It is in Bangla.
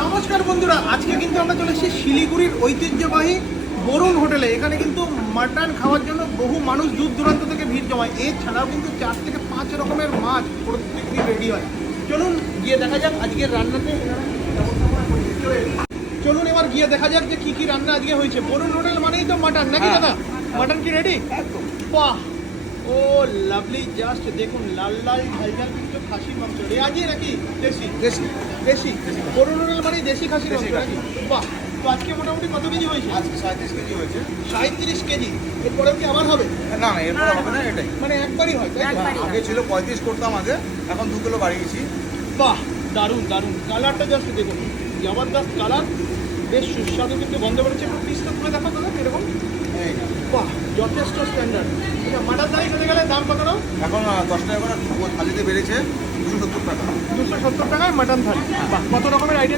নমস্কার বন্ধুরা, আজকে কিন্তু আমরা চলে এসেছি শিলিগুড়ির ঐতিহ্যবাহী বরুণ হোটেলে। এখানে কিন্তু মাটন খাওয়ার জন্য বহু মানুষ দূর দূরান্ত থেকে ভিড় জমায়। এছাড়াও কিন্তু 4 থেকে 5 রকমের মাছ প্রত্যেকদিন রেডি হয়। চলুন গিয়ে দেখা যাক আজকের রান্নাতে চলুন এবার গিয়ে দেখা যাক যে কি কি রান্না আজকে হয়েছে। বরুণ হোটেল মানেই তো মাটন, নাকি দাদা? মাটন কি রেডি? একদম। বাহ, ও লাভলি, জাস্ট দেখুন লাল লাল ঝাল ঝাল কিন্তু খাসির মাংস রেয়াজি নাকি দেশি? দেশি দেশি দেশি। বরুণ হোটেল মানে দেশি খাসির মাংস দেশি খাসি। নাকি? বাহ, তো আজকে মোটামুটি কত কেজি হয়েছে? আজকে 37 কেজি হয়েছে। 37 কেজি। এরপরেও কি আবার হবে? না না, এরপর হবে না, এটাই। মানে একবারই হয় তাই তো? আগে ছিল 35 করতাম আগে, এখন 2 কিলো বাড়িয়েছি। বাহ, দারুণ দারুণ। কালারটা জাস্ট দেখুন, জবরদস্ত কালার, বেশ সুস্বাদু কিন্তু গন্ধ বেরোচ্ছে। একটু পিসটা তুলে দেখো দাদা এরকম। এই না, বাহ, যথেষ্ট স্ট্যান্ডার্ড। আচ্ছা, মাটন থালি খেতে গেলে দাম কত নাও? এখন 10 টাকা করে থালিতে বেড়েছে 270 টাকা। 270 টাকায় মাটন থালি। বাহ, কত রকমের আইটেম